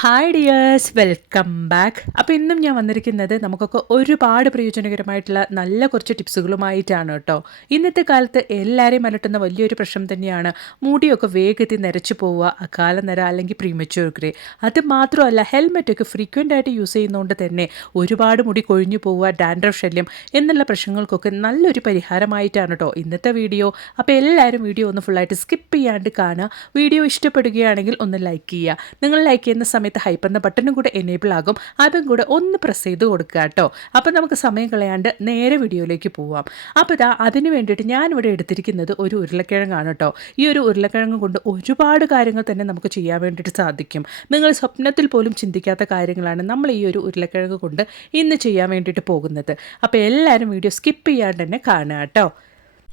Hi dears welcome back അപ്പോൾ ഇന്നും ഞാൻ വന്നിരിക്കുന്നത് നമുക്കൊക്കെ ഒരുപാട് പ്രയോജനകരമായിട്ടുള്ള നല്ല കുറച്ച് ടിപ്സുകളുമായിട്ടാണ് കേട്ടോ. ഇന്നത്തെ കാലത്ത് എല്ലാവരെയും അലട്ടുന്ന വലിയൊരു പ്രശ്നം തന്നെയാണ് മുടിയൊക്കെ വേഗത്തിൽ നരച്ചു പോവുക അകാല നര അല്ലെങ്കിൽ പ്രീമച്യൂർ ഗ്രേ അത് മാത്രമല്ല ഹെൽമെറ്റൊക്കെ ഫ്രീക്വന്റ് ആയിട്ട് യൂസ് ചെയ്യുന്നതുകൊണ്ട് തന്നെ ഒരുപാട് മുടി കൊഴിഞ്ഞു പോവുക ഡാൻഡ്രഫ് ശല്യം എന്നുള്ള പ്രശ്നങ്ങൾക്കൊക്കെ നല്ലൊരു പരിഹാരമായിട്ടാണ് കേട്ടോ ഇന്നത്തെ വീഡിയോ. അപ്പോൾ എല്ലാവരും വീഡിയോ ഒന്ന് ഫുള്ളായിട്ട് സ്കിപ്പ് ചെയ്യാണ്ട് കാണുക. വീഡിയോ ഇഷ്ടപ്പെടുകയാണെങ്കിൽ ഒന്ന് ലൈക്ക് ചെയ്യുക. നിങ്ങൾ ലൈക്ക് ചെയ്യുന്ന സമയത്ത് ഹൈപ്പ് എന്ന ബട്ടണും കൂടെ എനേബിൾ ആകും. അതും കൂടെ ഒന്ന് പ്രസ് ചെയ്ത് കൊടുക്കുക കേട്ടോ. അപ്പോൾ നമുക്ക് സമയം കളയാണ്ട് നേരെ വീഡിയോയിലേക്ക് പോവാം. അപ്പോൾ ഇതാ അതിന് വേണ്ടിയിട്ട് ഞാനിവിടെ എടുത്തിരിക്കുന്നത് ഒരു ഉരുളക്കിഴങ്ങാണ് കേട്ടോ. ഈ ഒരു ഉരുളക്കിഴങ്ങ് കൊണ്ട് ഒരുപാട് കാര്യങ്ങൾ തന്നെ നമുക്ക് ചെയ്യാൻ വേണ്ടിയിട്ട് സാധിക്കും. നിങ്ങൾ സ്വപ്നത്തിൽ പോലും ചിന്തിക്കാത്ത കാര്യങ്ങളാണ് നമ്മൾ ഈ ഒരു ഉരുളക്കിഴങ്ങ് കൊണ്ട് ഇന്ന് ചെയ്യാൻ വേണ്ടിയിട്ട് പോകുന്നത്. അപ്പോൾ എല്ലാവരും വീഡിയോ സ്കിപ്പ് ചെയ്യാണ്ട് തന്നെ കാണുക കേട്ടോ.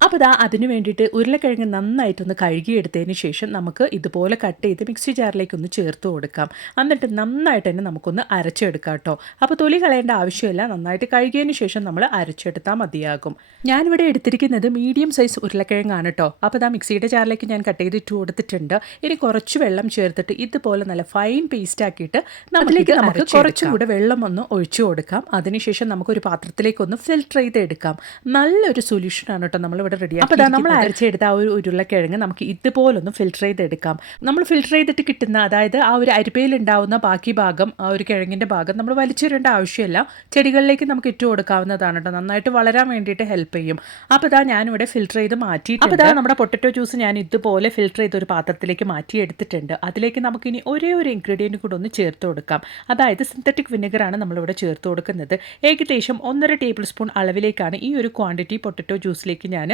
അപ്പോൾ ദാ അതിന് വേണ്ടിയിട്ട് ഉരുളക്കിഴങ്ങ് നന്നായിട്ടൊന്ന് കഴുകിയെടുത്തതിന് ശേഷം നമുക്ക് ഇതുപോലെ കട്ട് ചെയ്ത് മിക്സി ജാറിലേക്ക് ഒന്ന് ചേർത്ത് കൊടുക്കാം. എന്നിട്ട് നന്നായിട്ട് തന്നെ നമുക്കൊന്ന് അരച്ചെടുക്കാം കേട്ടോ. അപ്പോൾ തൊലി കളയേണ്ട ആവശ്യമില്ല. നന്നായിട്ട് കഴുകിയതിന് ശേഷം നമ്മൾ അരച്ചെടുത്താൽ മതിയാകും. ഞാനിവിടെ എടുത്തിരിക്കുന്നത് മീഡിയം സൈസ് ഉരുളക്കിഴങ്ങാണ് കേട്ടോ. അപ്പോൾ ദാ മിക്സിയുടെ ജാറിലേക്ക് ഞാൻ കട്ട് ചെയ്തിട്ട് കൊടുത്തിട്ടുണ്ട്. ഇനി കുറച്ച് വെള്ളം ചേർത്തിട്ട് ഇതുപോലെ നല്ല ഫൈൻ പേസ്റ്റ് ആക്കിയിട്ട് അതിലേക്ക് നമുക്ക് കുറച്ചും കൂടെ വെള്ളം ഒന്ന് ഒഴിച്ചു കൊടുക്കാം. അതിനുശേഷം നമുക്കൊരു പാത്രത്തിലേക്ക് ഒന്ന് ഫിൽറ്റർ ചെയ്ത് എടുക്കാം നല്ലൊരു സൊല്യൂഷനാണ് കേട്ടോ നമ്മൾ ഇവിടെ റെഡി അപ്പോൾ നമ്മൾ അരച്ചെടുത്ത ആ ഒരു ഉരുളക്കിഴങ്ങ് നമുക്ക് ഇതുപോലൊന്ന് ഫിൽറ്റർ ചെയ്തെടുക്കാം നമ്മൾ ഫിൽറ്റർ ചെയ്തിട്ട് കിട്ടുന്ന അതായത് ആ ഒരു അരിപ്പയിൽ ഉണ്ടാവുന്ന ബാക്കി ഭാഗം ആ ഒരു കിഴങ്ങിന്റെ ഭാഗം നമ്മൾ വലിച്ചെറിയേണ്ട ആവശ്യമില്ല. ചെടികളിലേക്ക് നമുക്ക് ഇട്ട് കൊടുക്കാവുന്നതാണ് കേട്ടോ. നന്നായിട്ട് വളരാൻ വേണ്ടിയിട്ട് ഹെൽപ്പ് ചെയ്യും. അപ്പോൾ ഇതാ ഞാനിവിടെ ഫിൽറ്റർ ചെയ്ത് മാറ്റി അപ്പോൾ ഇതാ നമ്മുടെ പൊട്ടറ്റോ ജ്യൂസ് ഞാൻ ഇതുപോലെ ഫിൽറ്റർ ചെയ്ത് ഒരു പാത്രത്തിലേക്ക് മാറ്റി എടുത്തിട്ടുണ്ട്. അതിലേക്ക് നമുക്കിനി ഒരേ ഒരു ഇൻഗ്രീഡിയന്റ് കൂടെ ഒന്ന് ചേർത്ത് കൊടുക്കാം. അതായത് സിന്തറ്റിക് വിനെഗറാണ് നമ്മളിവിടെ ചേർത്ത് കൊടുക്കുന്നത്. ഏകദേശം ഒന്നര ടേബിൾ സ്പൂൺ അളവിലേക്കാണ് ഈ ഒരു ക്വാണ്ടിറ്റി പൊട്ടറ്റോ ജ്യൂസിലേക്ക് ഞാൻ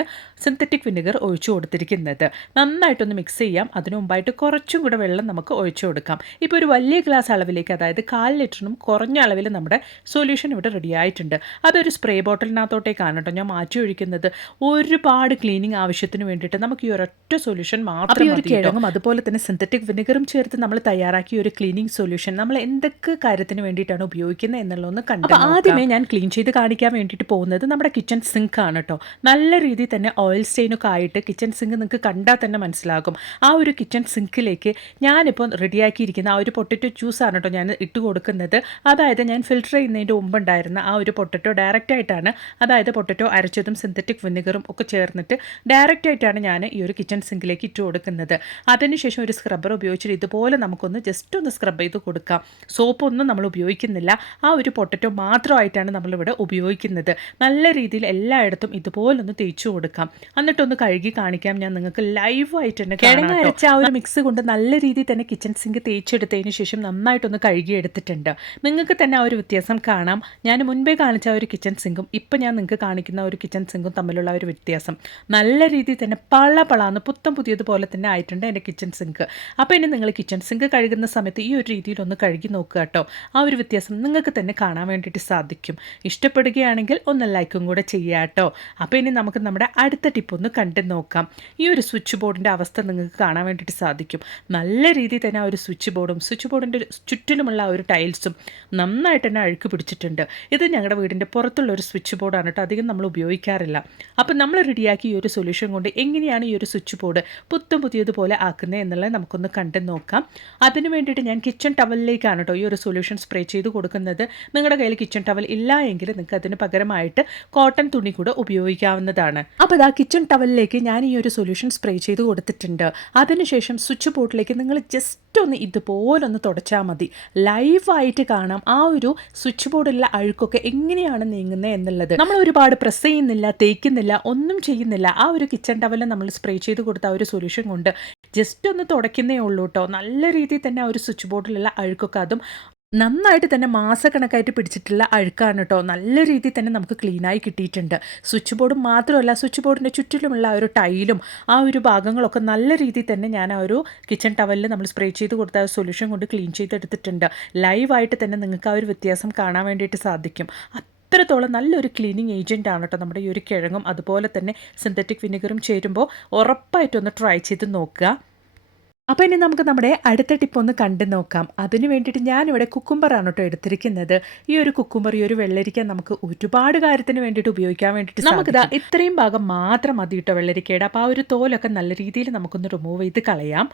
സിന്തറ്റിക് വിനെഗർ ഒഴിച്ചു കൊടുത്തിരിക്കുന്നത്. നന്നായിട്ടൊന്ന് മിക്സ് ചെയ്യാം. അതിനു മുമ്പായിട്ട് കുറച്ചും കൂടെ വെള്ളം നമുക്ക് ഒഴിച്ചു കൊടുക്കാം. ഇപ്പോൾ ഒരു വലിയ ഗ്ലാസ് അളവിലേക്ക് അതായത് കാൽ ലിറ്ററിനും കുറഞ്ഞ അളവിൽ നമ്മുടെ സൊല്യൂഷൻ ഇവിടെ റെഡി ആയിട്ടുണ്ട്. അതൊരു സ്പ്രേ ബോട്ടിലിനകത്തോട്ടേക്കാണ് കേട്ടോ ഞാൻ മാറ്റി ഒഴിക്കുന്നത്. ഒരുപാട് ക്ലീനിങ് ആവശ്യത്തിന് വേണ്ടിയിട്ട് നമുക്ക് ഈ ഒരൊറ്റ സൊല്യൂഷൻ മാത്രം ഒരു കിഴങ്ങും അതുപോലെ തന്നെ സിന്തറ്റിക് വിനെഗറും ചേർത്ത് നമ്മൾ തയ്യാറാക്കിയ ഒരു ക്ലീനിങ് സൊല്യൂഷൻ നമ്മൾ എന്തൊക്കെ കാര്യത്തിന് വേണ്ടിയിട്ടാണ് ഉപയോഗിക്കുന്നത് എന്നുള്ളതൊന്ന് കണ്ടു ആദ്യമേ ഞാൻ ക്ലീൻ ചെയ്ത് കാണിക്കാൻ വേണ്ടിയിട്ട് പോകുന്നത് നമ്മുടെ കിച്ചൺ സിങ്ക് ആണ് കേട്ടോ. നല്ല രീതിയിൽ തന്നെ ഓയിൽ സ്റ്റെയിനൊക്കെ ആയിട്ട് കിച്ചൺ സിങ്ക് നിങ്ങൾക്ക് കണ്ടാൽ തന്നെ മനസ്സിലാകും. ആ ഒരു കിച്ചൺ സിങ്കിലേക്ക് ഞാനിപ്പോൾ റെഡിയാക്കിയിരിക്കുന്ന ആ ഒരു പൊട്ടറ്റോ ജ്യൂസാണ് കേട്ടോ ഞാൻ ഇട്ട് കൊടുക്കുന്നത്. അതായത് ഞാൻ ഫിൽട്ടർ ചെയ്യുന്നതിന്റെ മുമ്പുണ്ടായിരുന്ന ആ ഒരു പൊട്ടറ്റോ ഡയറക്റ്റ് ആയിട്ടാണ് അതായത് പൊട്ടറ്റോ അരച്ചതും സിന്തറ്റിക് വിനെഗറും ഒക്കെ ചേർന്നിട്ട് ഡയറക്റ്റ് ആയിട്ടാണ് ഞാൻ ഈ ഒരു കിച്ചൺ സിങ്കിലേക്ക് ഇട്ട് കൊടുക്കുന്നത്. അതിനുശേഷം ഒരു സ്ക്രബ്ബർ ഉപയോഗിച്ചിട്ട് ഇതുപോലെ നമുക്കൊന്ന് ജസ്റ്റ് ഒന്ന് സ്ക്രബ് ചെയ്ത് കൊടുക്കാം. സോപ്പൊന്നും നമ്മൾ ഉപയോഗിക്കുന്നില്ല. ആ ഒരു പൊട്ടറ്റോ മാത്രമായിട്ടാണ് നമ്മളിവിടെ ഉപയോഗിക്കുന്നത്. നല്ല രീതിയിൽ എല്ലായിടത്തും ഇതുപോലൊന്ന് തേച്ചു കൊടുക്കാം. എന്നിട്ടൊന്ന് കഴുകി കാണിക്കാം. ഞാൻ നിങ്ങൾക്ക് ലൈവായിട്ട് തന്നെ കിഴങ്ങ് അരച്ച ആ ഒരു മിക്സ് കൊണ്ട് നല്ല രീതിയിൽ തന്നെ കിച്ചൺ സിങ്ക് തേച്ചെടുത്തതിന് ശേഷം നന്നായിട്ടൊന്ന് കഴുകി എടുത്തിട്ടുണ്ട് നിങ്ങൾക്ക് തന്നെ ആ ഒരു വ്യത്യാസം കാണാം. ഞാൻ മുൻപേ കാണിച്ച ആ ഒരു കിച്ചൺ സിങ്കും ഇപ്പം ഞാൻ നിങ്ങൾക്ക് കാണിക്കുന്ന ഒരു കിച്ചൺ സിങ്കും തമ്മിലുള്ള ഒരു വ്യത്യാസം. നല്ല രീതിയിൽ തന്നെ പള പളാന്ന് പുത്തം പുതിയതുപോലെ തന്നെ ആയിട്ടുണ്ട് എന്റെ കിച്ചൺ സിങ്ക് അപ്പോൾ ഇനി നിങ്ങൾ കിച്ചൺ സിങ്ക് കഴുകുന്ന സമയത്ത് ഈ ഒരു രീതിയിലൊന്ന് കഴുകി നോക്കുക കേട്ടോ. ആ ഒരു വ്യത്യാസം നിങ്ങൾക്ക് തന്നെ കാണാൻ വേണ്ടിയിട്ട് സാധിക്കും. ഇഷ്ടപ്പെടുകയാണെങ്കിൽ ഒന്ന് ലൈക്കും കൂടെ ചെയ്യുക കേട്ടോ. അപ്പോൾ ഇനി നമുക്ക് നമ്മുടെ അടുത്ത ടിപ്പ് ഒന്ന് കണ്ടു നോക്കാം. ഈ ഒരു സ്വിച്ച് ബോർഡിന്റെ അവസ്ഥ നിങ്ങൾക്ക് കാണാൻ വേണ്ടിയിട്ട് സാധിക്കും. നല്ല രീതിയിൽ തന്നെ ആ ഒരു സ്വിച്ച് ബോർഡും സ്വിച്ച് ബോർഡിന്റെ ചുറ്റിലുമുള്ള ആ ഒരു ടൈൽസും നന്നായിട്ട് തന്നെ അഴുക്ക് പിടിച്ചിട്ടുണ്ട്. ഇത് ഞങ്ങളുടെ വീടിന്റെ പുറത്തുള്ള ഒരു സ്വിച്ച് ബോർഡാണ് കേട്ടോ അധികം നമ്മൾ ഉപയോഗിക്കാറില്ല. അപ്പം നമ്മൾ റെഡിയാക്കി ഈ ഒരു സൊല്യൂഷൻ കൊണ്ട് എങ്ങനെയാണ് ഈ ഒരു സ്വിച്ച് ബോർഡ് പുത്തും പുതിയതുപോലെ ആക്കുന്നത് എന്നുള്ളത് നമുക്കൊന്ന് കണ്ടു നോക്കാം. അതിന് വേണ്ടിയിട്ട് ഞാൻ കിച്ചൺ ടവലിലേക്കാണ് കേട്ടോ ഈ ഒരു സൊല്യൂഷൻ സ്പ്രേ ചെയ്ത് കൊടുക്കുന്നത്. നിങ്ങളുടെ കയ്യിൽ കിച്ചൺ ടവൽ ഇല്ല എങ്കിൽ നിങ്ങൾക്ക് അതിന് പകരമായിട്ട് കോട്ടൺ തുണി കൂടെ ഉപയോഗിക്കാവുന്നതാണ്. അപ്പോൾ ഇതാ കിച്ചൺ ടവലിലേക്ക് ഞാൻ ഈ ഒരു സൊല്യൂഷൻ സ്പ്രേ ചെയ്ത് കൊടുത്തിട്ടുണ്ട്. അതിനുശേഷം സ്വിച്ച് ബോർഡിലേക്ക് നിങ്ങൾ ജസ്റ്റ് ഒന്ന് ഇതുപോലെ ഒന്ന് തുടച്ചാൽ മതി ലൈവായിട്ട് കാണാം ആ ഒരു സ്വിച്ച് ബോർഡിലുള്ള അഴുക്കൊക്കെ എങ്ങനെയാണ് നീങ്ങുന്നത് എന്നുള്ളത്. നമ്മൾ ഒരുപാട് പ്രസ് ചെയ്യുന്നില്ല തേക്കുന്നില്ല ഒന്നും ചെയ്യുന്നില്ല. ആ ഒരു കിച്ചൺ ടവലിൽ നമ്മൾ സ്പ്രേ ചെയ്ത് കൊടുത്ത ആ ഒരു സൊല്യൂഷൻ കൊണ്ട് ജസ്റ്റ് ഒന്ന് തുടയ്ക്കുന്നേ ഉള്ളൂ കേട്ടോ നല്ല രീതിയിൽ തന്നെ ആ ഒരു സ്വിച്ച് ബോർഡിലുള്ള അഴുക്കൊക്കെ അതും നന്നായിട്ട് തന്നെ മാസക്കണക്കായിട്ട് പിടിച്ചിട്ടുള്ള അഴുക്കാണ് കേട്ടോ നല്ല രീതിയിൽ തന്നെ നമുക്ക് ക്ലീനായി കിട്ടിയിട്ടുണ്ട്. സ്വിച്ച് ബോർഡും മാത്രമല്ല സ്വിച്ച് ബോർഡിന്റെ ചുറ്റിലുമുള്ള ആ ഒരു ടൈലും ആ ഒരു ഭാഗങ്ങളൊക്കെ നല്ല രീതിയിൽ തന്നെ ഞാൻ ആ ഒരു കിച്ചൺ ടവലിൽ നമ്മൾ സ്പ്രേ ചെയ്ത് കൊടുത്ത ആ സൊല്യൂഷൻ കൊണ്ട് ക്ലീൻ ചെയ്തെടുത്തിട്ടുണ്ട്. ലൈവായിട്ട് തന്നെ നിങ്ങൾക്ക് ആ ഒരു വ്യത്യാസം കാണാൻ വേണ്ടിയിട്ട് സാധിക്കും. അത്രത്തോളം നല്ലൊരു ക്ലീനിങ് ഏജന്റ് ആണ് കേട്ടോ നമ്മുടെ ഈ ഒരു കിഴങ്ങും അതുപോലെ തന്നെ സിന്തറ്റിക് വിനെഗറും ചേരുമ്പോൾ ഉറപ്പായിട്ടൊന്ന് ട്രൈ ചെയ്ത് നോക്കുക. അപ്പോൾ ഇനി നമുക്ക് നമ്മുടെ അടുത്ത ടിപ്പ് ഒന്ന് കണ്ടു നോക്കാം. അതിന് വേണ്ടിയിട്ട് ഞാനിവിടെ കുക്കുംബറാണ് കേട്ടോ എടുത്തിരിക്കുന്നത്. ഈ ഒരു കുക്കുംബർ ഈ ഒരു വെള്ളരിക്ക നമുക്ക് ഒരുപാട് കാര്യത്തിന് വേണ്ടിയിട്ട് ഉപയോഗിക്കാൻ വേണ്ടിയിട്ട് നമുക്കിതാ ഇത്രയും ഭാഗം മാത്രം മതി കേട്ടോ വെള്ളരിക്കയുടെ. അപ്പോൾ ആ ഒരു തോലൊക്കെ നല്ല രീതിയിൽ നമുക്കൊന്ന് റിമൂവ് ചെയ്ത് കളയാം.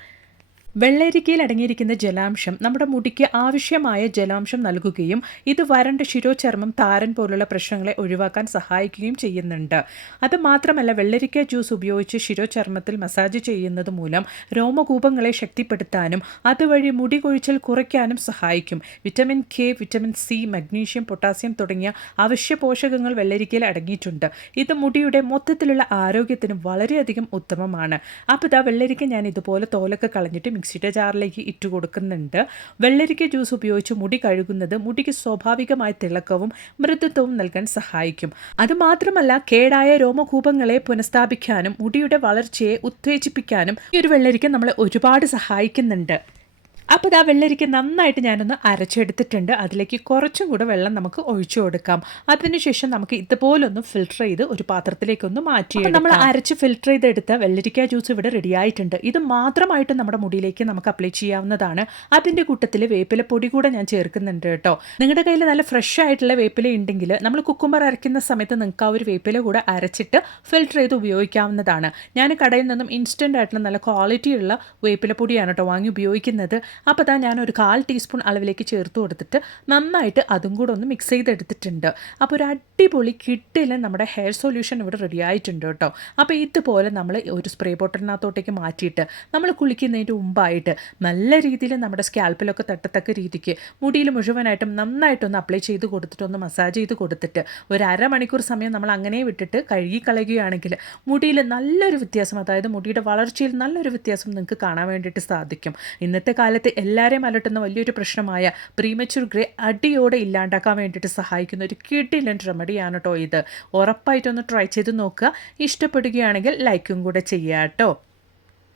വെള്ളരിക്കയിൽ അടങ്ങിയിരിക്കുന്ന ജലാംശം നമ്മുടെ മുടിക്ക് ആവശ്യമായ ജലാംശം നൽകുകയും ഇത് വരണ്ട ശിരോചർമ്മം താരൻ പോലുള്ള പ്രശ്നങ്ങളെ ഒഴിവാക്കാൻ സഹായിക്കുകയും ചെയ്യുന്നുണ്ട്. അത് മാത്രമല്ല വെള്ളരിക്ക ജ്യൂസ് ഉപയോഗിച്ച് ശിരോചർമ്മത്തിൽ മസാജ് ചെയ്യുന്നത് മൂലം രോമകൂപങ്ങളെ ശക്തിപ്പെടുത്താനും അതുവഴി മുടി കൊഴിച്ചൽ കുറയ്ക്കാനും സഹായിക്കും. Vitamin K vitamin C magnesium potassium തുടങ്ങിയ അവശ്യ പോഷകങ്ങൾ വെള്ളരിക്കയിൽ അടങ്ങിയിട്ടുണ്ട്. ഇത് മുടിയുടെ മൊത്തത്തിലുള്ള ആരോഗ്യത്തിന് വളരെയധികം ഉത്തമമാണ്. അപ്പോൾ ഇതാ വെള്ളരിക്ക ഞാൻ ഇതുപോലെ തോലൊക്കെ കളഞ്ഞിട്ട് മിക്സിയുടെ ജാറിലേക്ക് ഇട്ട് കൊടുക്കുന്നുണ്ട്. വെള്ളരിക്ക ജ്യൂസ് ഉപയോഗിച്ച് മുടി കഴുകുന്നത് മുടിക്ക് സ്വാഭാവികമായ തിളക്കവും മൃദുത്വവും നൽകാൻ സഹായിക്കും. അതുമാത്രമല്ല കേടായ രോമകൂപങ്ങളെ പുനഃസ്ഥാപിക്കാനും മുടിയുടെ വളർച്ചയെ ഉത്തേജിപ്പിക്കാനും ഈ ഒരു വെള്ളരിക്ക നമ്മളെ ഒരുപാട് സഹായിക്കുന്നുണ്ട്. അപ്പോൾ ആ വെള്ളരിക്ക നന്നായിട്ട് ഞാനൊന്ന് അരച്ചെടുത്തിട്ടുണ്ട്. അതിലേക്ക് കുറച്ചും കൂടെ വെള്ളം നമുക്ക് ഒഴിച്ചു കൊടുക്കാം. അതിനുശേഷം നമുക്ക് ഇതുപോലൊന്ന് ഫിൽട്ടർ ചെയ്ത് ഒരു പാത്രത്തിലേക്കൊന്ന് മാറ്റി നമ്മൾ അരച്ച് ഫിൽട്ടർ ചെയ്തെടുത്ത വെള്ളരിക്ക ജ്യൂസ് ഇവിടെ റെഡി ആയിട്ടുണ്ട്. ഇത് മാത്രമായിട്ട് നമ്മുടെ മുടിയിലേക്ക് നമുക്ക് അപ്ലൈ ചെയ്യാവുന്നതാണ്. അതിന്റെ കൂട്ടത്തിൽ വേപ്പില പൊടി കൂടെ ഞാൻ ചേർക്കുന്നുണ്ട് കേട്ടോ. നിങ്ങളുടെ കയ്യിൽ നല്ല ഫ്രഷ് ആയിട്ടുള്ള വേപ്പില ഉണ്ടെങ്കിൽ നമ്മൾ കുക്കുമ്പർ അരയ്ക്കുന്ന സമയത്ത് നിങ്ങൾക്ക് ആ ഒരു വേപ്പില കൂടെ അരച്ചിട്ട് ഫിൽട്ടർ ചെയ്ത് ഉപയോഗിക്കാവുന്നതാണ്. ഞാൻ കടയിൽ നിന്നും ഇൻസ്റ്റന്റ് ആയിട്ടുള്ള നല്ല ക്വാളിറ്റിയുള്ള വേപ്പിലപ്പൊടിയാണ് കേട്ടോ വാങ്ങി ഉപയോഗിക്കുന്നത്. അപ്പോൾ അതാ ഞാനൊരു കാൽ ടീസ്പൂൺ അളവിലേക്ക് ചേർത്ത് കൊടുത്തിട്ട് നന്നായിട്ട് അതും കൂടെ ഒന്ന് മിക്സ് ചെയ്തെടുത്തിട്ടുണ്ട്. അപ്പോൾ ഒരു അടിപൊളി കിട്ടില്ല നമ്മുടെ ഹെയർ സൊല്യൂഷൻ ഇവിടെ റെഡി ആയിട്ടുണ്ട് കേട്ടോ. അപ്പോൾ ഇതുപോലെ നമ്മൾ ഒരു സ്പ്രേ ബോട്ടിലിനകത്തോട്ടേക്ക് മാറ്റിയിട്ട് നമ്മൾ കുളിക്കുന്നതിന്റെ മുമ്പായിട്ട് നല്ല രീതിയിൽ നമ്മുടെ സ്കാൽപ്പിലൊക്കെ തട്ടത്തക്ക രീതിക്ക് മുടിയിൽ മുഴുവനായിട്ടും നന്നായിട്ടൊന്ന് അപ്ലൈ ചെയ്ത് കൊടുത്തിട്ട് ഒന്ന് മസാജ് ചെയ്ത് കൊടുത്തിട്ട് ഒരു അരമണിക്കൂർ സമയം നമ്മൾ അങ്ങനെ വിട്ടിട്ട് കഴുകി കളയുകയാണെങ്കിൽ മുടിയിൽ നല്ലൊരു വ്യത്യാസം അതായത് മുടിയുടെ വളർച്ചയിൽ നല്ലൊരു വ്യത്യാസം നിങ്ങൾക്ക് കാണാൻ വേണ്ടിയിട്ട് സാധിക്കും. ഇന്നത്തെ കാലത്ത് ലോകത്തെ എല്ലാവരെയും അലട്ടുന്ന വലിയൊരു പ്രശ്നമായ പ്രീമച്യൂർ ഗ്രേ അടിയോടെ ഇല്ലാണ്ടാക്കാൻ വേണ്ടിയിട്ട് സഹായിക്കുന്ന ഒരു കിഡിലൻ റെമഡിയാണ് കേട്ടോ ഇത്. ഉറപ്പായിട്ടൊന്ന് ട്രൈ ചെയ്ത് നോക്കുക. ഇഷ്ടപ്പെടുകയാണെങ്കിൽ ലൈക്കും കൂടെ ചെയ്യാം കേട്ടോ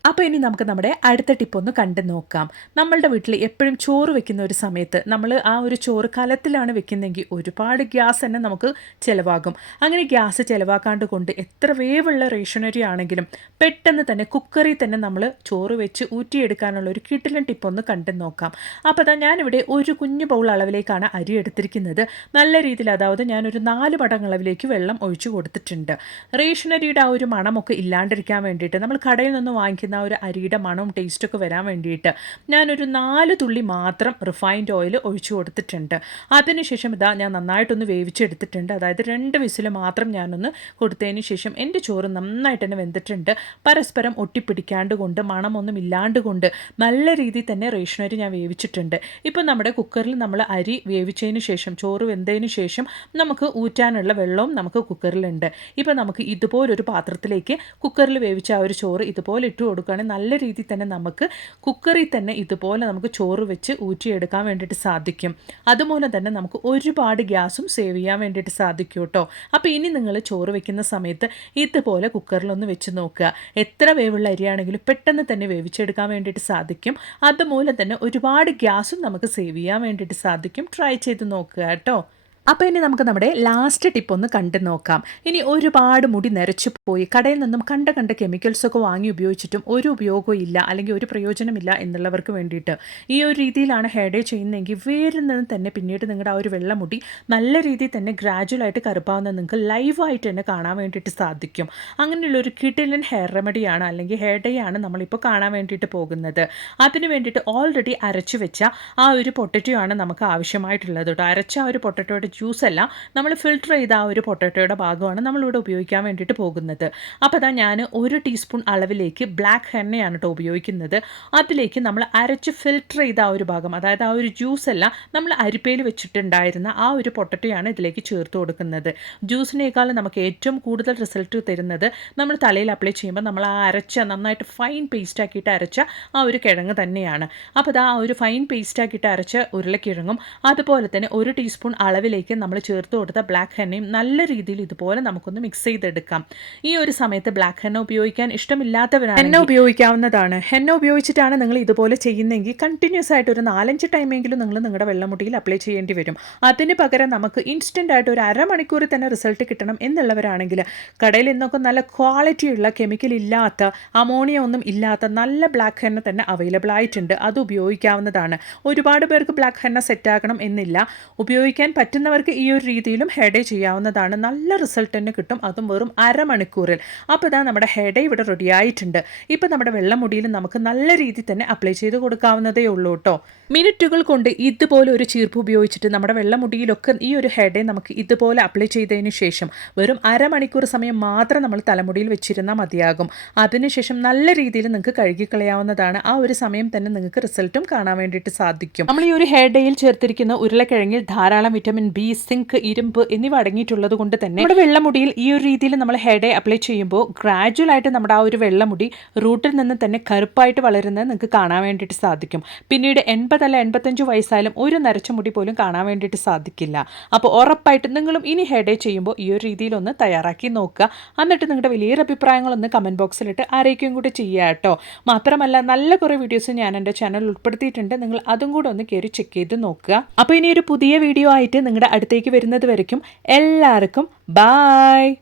അപ്പോൾ ഇനി നമുക്ക് നമ്മുടെ അടുത്ത ടിപ്പ് ഒന്ന് കണ്ടു നോക്കാം. നമ്മളുടെ വീട്ടിൽ എപ്പോഴും ചോറ് വെക്കുന്ന ഒരു സമയത്ത് നമ്മൾ ആ ഒരു ചോറ് കലത്തിലാണ് വെക്കുന്നതെങ്കിൽ ഒരുപാട് ഗ്യാസ് തന്നെ നമുക്ക് ചിലവാകും. അങ്ങനെ ഗ്യാസ് ചിലവാക്കാണ്ട് കൊണ്ട് എത്ര വേവുള്ള റേഷനറി ആണെങ്കിലും പെട്ടെന്ന് തന്നെ കുക്കറിൽ തന്നെ നമ്മൾ ചോറ് വെച്ച് ഊറ്റിയെടുക്കാനുള്ള ഒരു കിട്ടിലൻ ടിപ്പ് ഒന്ന് കണ്ടു നോക്കാം. അപ്പോൾ അതാ ഞാനിവിടെ ഒരു കുഞ്ഞു ബൗൾ അളവിലേക്കാണ് അരി എടുത്തിരിക്കുന്നത്. നല്ല രീതിയിൽ അതായത് ഞാനൊരു നാല് പടം അളവിലേക്ക് വെള്ളം ഒഴിച്ചു കൊടുത്തിട്ടുണ്ട്. റേഷനരിയുടെ ആ ഒരു മണമൊക്കെ ഇല്ലാണ്ടിരിക്കാൻ വേണ്ടിയിട്ട് നമ്മൾ കടയിൽ നിന്ന് വാങ്ങിക്കുന്ന വരുന്ന ഒരു അരിയുടെ മണവും ടേസ്റ്റൊക്കെ വരാൻ വേണ്ടിയിട്ട് ഞാനൊരു നാല് തുള്ളി മാത്രം റിഫൈൻഡ് ഓയിൽ ഒഴിച്ചു കൊടുത്തിട്ടുണ്ട്. അതിനുശേഷം ഇതാ ഞാൻ നന്നായിട്ടൊന്ന് വേവിച്ചെടുത്തിട്ടുണ്ട്. അതായത് രണ്ട് വിസിൽ മാത്രം ഞാനൊന്ന് കൊടുത്തതിന് ശേഷം എന്റെ ചോറ് നന്നായിട്ട് തന്നെ വെന്തിട്ടുണ്ട്. പരസ്പരം ഒട്ടിപ്പിടിക്കാണ്ട് കൊണ്ട് മണമൊന്നും ഇല്ലാണ്ട് കൊണ്ട് നല്ല രീതിയിൽ തന്നെ റേഷനരി ഞാൻ വേവിച്ചിട്ടുണ്ട്. ഇപ്പം നമ്മുടെ കുക്കറിൽ നമ്മൾ അരി വേവിച്ചതിന് ശേഷം ചോറ് വെന്തതിന് ശേഷം നമുക്ക് ഊറ്റാനുള്ള വെള്ളവും നമുക്ക് കുക്കറിലുണ്ട്. ഇപ്പം നമുക്ക് ഇതുപോലൊരു പാത്രത്തിലേക്ക് കുക്കറിൽ വേവിച്ച ആ ഒരു ചോറ് ഇതുപോലെ ഇട്ട് കൊടുക്കുകയാണെങ്കിൽ നല്ല രീതിയിൽ തന്നെ നമുക്ക് കുക്കറിൽ തന്നെ ഇതുപോലെ നമുക്ക് ചോറ് വെച്ച് ഊറ്റിയെടുക്കാൻ വേണ്ടിയിട്ട് സാധിക്കും. അതുപോലെ തന്നെ നമുക്ക് ഒരുപാട് ഗ്യാസും സേവ് ചെയ്യാൻ വേണ്ടിയിട്ട് സാധിക്കും കേട്ടോ. അപ്പോൾ ഇനി നിങ്ങൾ ചോറ് വെക്കുന്ന സമയത്ത് ഇതുപോലെ കുക്കറിലൊന്ന് വെച്ച് നോക്കുക. എത്ര വേവുള്ള അരിയാണെങ്കിലും പെട്ടെന്ന് തന്നെ വേവിച്ചെടുക്കാൻ വേണ്ടിയിട്ട് സാധിക്കും. അതുമൂലം തന്നെ ഒരുപാട് ഗ്യാസും നമുക്ക് സേവ് ചെയ്യാൻ വേണ്ടിയിട്ട് സാധിക്കും. ട്രൈ ചെയ്ത് നോക്കുക കേട്ടോ. അപ്പോൾ ഇനി നമുക്ക് നമ്മുടെ ലാസ്റ്റ് ടിപ്പ് ഒന്ന് കണ്ടു നോക്കാം. ഇനി ഒരുപാട് മുടി നിരച്ചു പോയി. കടയിൽ നിന്നും കണ്ട കണ്ട കെമിക്കൽസൊക്കെ വാങ്ങി ഉപയോഗിച്ചിട്ടും ഒരു ഉപയോഗവും ഇല്ല അല്ലെങ്കിൽ ഒരു പ്രയോജനമില്ല എന്നുള്ളവർക്ക് വേണ്ടിയിട്ട്. ഈ ഒരു രീതിയിലാണ് ഹെയർ ഡേ ചെയ്യുന്നതെങ്കിൽ വേരിൽ നിന്ന് തന്നെ പിന്നീട് നിങ്ങളുടെ ആ ഒരു വെള്ള മുടി നല്ല രീതിയിൽ തന്നെ ഗ്രാജുവലായിട്ട് കറുപ്പാവുന്ന നിങ്ങൾക്ക് ലൈവായിട്ട് തന്നെ കാണാൻ വേണ്ടിയിട്ട് സാധിക്കും. അങ്ങനെയുള്ള ഒരു കിഡിലൻ ഹെയർ റെമഡിയാണ് അല്ലെങ്കിൽ ഹെയർ ഡേ ആണ് നമ്മളിപ്പോൾ കാണാൻ വേണ്ടിയിട്ട് പോകുന്നത്. അതിന് വേണ്ടിയിട്ട് ഓൾറെഡി അരച്ചു വെച്ച ആ ഒരു പൊട്ടറ്റോ ആണ് നമുക്ക് ആവശ്യമായിട്ടുള്ളത് കേട്ടോ അരച്ച ആ ഒരു പൊട്ടറ്റോയുടെ ജ്യൂസ് അല്ല നമ്മൾ ഫിൽട്ടർ ചെയ്ത ആ ഒരു പൊട്ടറ്റോയുടെ ഭാഗമാണ് നമ്മളിവിടെ ഉപയോഗിക്കാൻ വേണ്ടിയിട്ട് പോകുന്നത്. അപ്പോൾ അതാ ഞാൻ ഒരു ടീസ്പൂൺ അളവിലേക്ക് ബ്ലാക്ക് എണ്ണയാണ് കേട്ടോ ഉപയോഗിക്കുന്നത്. അതിലേക്ക് നമ്മൾ അരച്ച് ഫിൽട്ടർ ചെയ്ത ആ ഒരു ഭാഗം അതായത് ആ ഒരു ജ്യൂസ് അല്ല നമ്മൾ അരിപ്പയിൽ വെച്ചിട്ടുണ്ടായിരുന്ന ആ ഒരു പൊട്ടറ്റോയാണ് ഇതിലേക്ക് ചേർത്ത് കൊടുക്കുന്നത്. ജ്യൂസിനേക്കാളും നമുക്ക് ഏറ്റവും കൂടുതൽ റിസൾട്ട് തരുന്നത് നമ്മൾ തലയിൽ അപ്ലൈ ചെയ്യുമ്പോൾ നമ്മൾ ആ അരച്ച നന്നായിട്ട് ഫൈൻ പേസ്റ്റ് ആക്കിയിട്ട് അരച്ച ആ ഒരു കിഴങ്ങ് തന്നെയാണ്. അപ്പോൾ അത് ആ ഒരു ഫൈൻ പേസ്റ്റ് ആക്കിയിട്ട് അരച്ച ഉരുളക്കിഴങ്ങും അതുപോലെ തന്നെ ഒരു ടീസ്പൂൺ അളവിലേക്ക് അതിലേക്ക് നമ്മൾ ചേർത്ത് കൊടുത്ത ബ്ലാക്ക് ഹെന്നയും നല്ല രീതിയിൽ ഇതുപോലെ നമുക്കൊന്ന് മിക്സ് ചെയ്തെടുക്കാം. ഈ ഒരു സമയത്ത് ബ്ലാക്ക് ഹെന്ന ഉപയോഗിക്കാൻ ഇഷ്ടമില്ലാത്തവരാണ് ഹെന്ന ഉപയോഗിക്കാവുന്നതാണ്. ഹെന്ന ഉപയോഗിച്ചിട്ടാണ് നിങ്ങൾ ഇതുപോലെ ചെയ്യുന്നതെങ്കിൽ കണ്ടിന്യൂസ് ആയിട്ട് ഒരു നാലഞ്ച് ടൈമെങ്കിലും നിങ്ങൾ നിങ്ങളുടെ വെള്ളമുട്ടിയിൽ അപ്ലൈ ചെയ്യേണ്ടി വരും. അതിന് പകരം നമുക്ക് ഇൻസ്റ്റന്റ് ആയിട്ട് ഒരു അരമണിക്കൂറിൽ തന്നെ റിസൾട്ട് കിട്ടണം എന്നുള്ളവരാണെങ്കിൽ കടയിൽ നിന്നൊക്കെ നല്ല ക്വാളിറ്റിയുള്ള കെമിക്കൽ ഇല്ലാത്ത അമോണിയ ഒന്നും ഇല്ലാത്ത നല്ല ബ്ലാക്ക് ഹെന്ന തന്നെ അവൈലബിൾ ആയിട്ടുണ്ട്. അത് ഉപയോഗിക്കാവുന്നതാണ്. ഒരുപാട് പേർക്ക് ബ്ലാക്ക് ഹെന്ന സെറ്റ് ആക്കണം എന്നില്ല. ഉപയോഗിക്കാൻ പറ്റുന്ന ചെയ്യുന്നവർക്ക് ഈ ഒരു രീതിയിലും ഹെഡ് ചെയ്യാവുന്നതാണ്. നല്ല റിസൾട്ട് തന്നെ കിട്ടും. അതും വെറും അരമണിക്കൂറിൽ. അപ്പോൾ ഇതാ നമ്മുടെ ഹെഡ് ഇവിടെ റെഡി ആയിട്ടുണ്ട്. ഇപ്പോൾ നമ്മുടെ വെള്ളമുടിയിൽ നമുക്ക് നല്ല രീതിയിൽ തന്നെ അപ്ലൈ ചെയ്ത് കൊടുക്കാവുന്നതേ ഉള്ളൂ കേട്ടോ മിനിറ്റുകൾ കൊണ്ട് ഇതുപോലെ ഒരു ചീർപ്പ് ഉപയോഗിച്ചിട്ട് നമ്മുടെ വെള്ളമുടിയിലൊക്കെ ഈ ഒരു ഹെഡേ നമുക്ക് ഇതുപോലെ അപ്ലൈ ചെയ്തതിന് ശേഷം വെറും അരമണിക്കൂർ സമയം മാത്രം നമ്മൾ തലമുടിയിൽ വെച്ചിരുന്നാൽ മതിയാകും. അതിനുശേഷം നല്ല രീതിയിൽ നിങ്ങൾക്ക് കഴുകിക്കളയാവുന്നതാണ്. ആ ഒരു സമയം തന്നെ നിങ്ങൾക്ക് റിസൾട്ടും കാണാൻ വേണ്ടിയിട്ട് സാധിക്കും. നമ്മൾ ഈ ഒരു ഹെയർ ഡേയിൽ ചേർത്തിരിക്കുന്ന ഉരുളക്കിഴങ്ങിൽ ധാരാളം വിറ്റമിൻ ബി സിങ്ക് ഇരുമ്പ് എന്നിവ അടങ്ങിയിട്ടുള്ളത് കൊണ്ട് തന്നെ നമ്മുടെ വെള്ളമുടിയിൽ ഈ ഒരു രീതിയിൽ നമ്മൾ ഹെയർ ഡേ അപ്ലൈ ചെയ്യുമ്പോൾ ഗ്രാജുവൽ ആയിട്ട് നമ്മുടെ ആ ഒരു വെള്ളമുടി റൂട്ടിൽ നിന്ന് തന്നെ കറുപ്പായിട്ട് വളരുന്നത് നിങ്ങൾക്ക് കാണാൻ വേണ്ടിയിട്ട് സാധിക്കും. പിന്നീട് എൺപതല്ല എൺപത്തഞ്ച് വയസ്സായാലും ഒരു നരച്ച മുടി പോലും കാണാൻ വേണ്ടിയിട്ട് സാധിക്കില്ല. അപ്പോൾ ഉറപ്പായിട്ടും നിങ്ങളും ഇനി ഹെയർ ഡേ ചെയ്യുമ്പോൾ ഈ ഒരു രീതിയിലൊന്ന് തയ്യാറാക്കി നോക്കുക. എന്നിട്ട് നിങ്ങളുടെ വലിയൊരു അഭിപ്രായങ്ങളൊന്ന് കമന്റ് ബോക്സിലിട്ട് ആരേക്കും കൂടി ചെയ്യുക കേട്ടോ. മാത്രമല്ല നല്ല കുറേ വീഡിയോസ് ഞാൻ എന്റെ ചാനൽ ഉൾപ്പെടുത്തിയിട്ടുണ്ട്. നിങ്ങൾ അതും കൂടെ ഒന്ന് കയറി ചെക്ക് ചെയ്ത് നോക്കുക. അപ്പോൾ ഇനി ഒരു പുതിയ വീഡിയോ ആയിട്ട് നിങ്ങളുടെ അടുത്തേക്ക് വരുന്നത് വരയ്ക്കും. എല്ലാവർക്കും ബായ്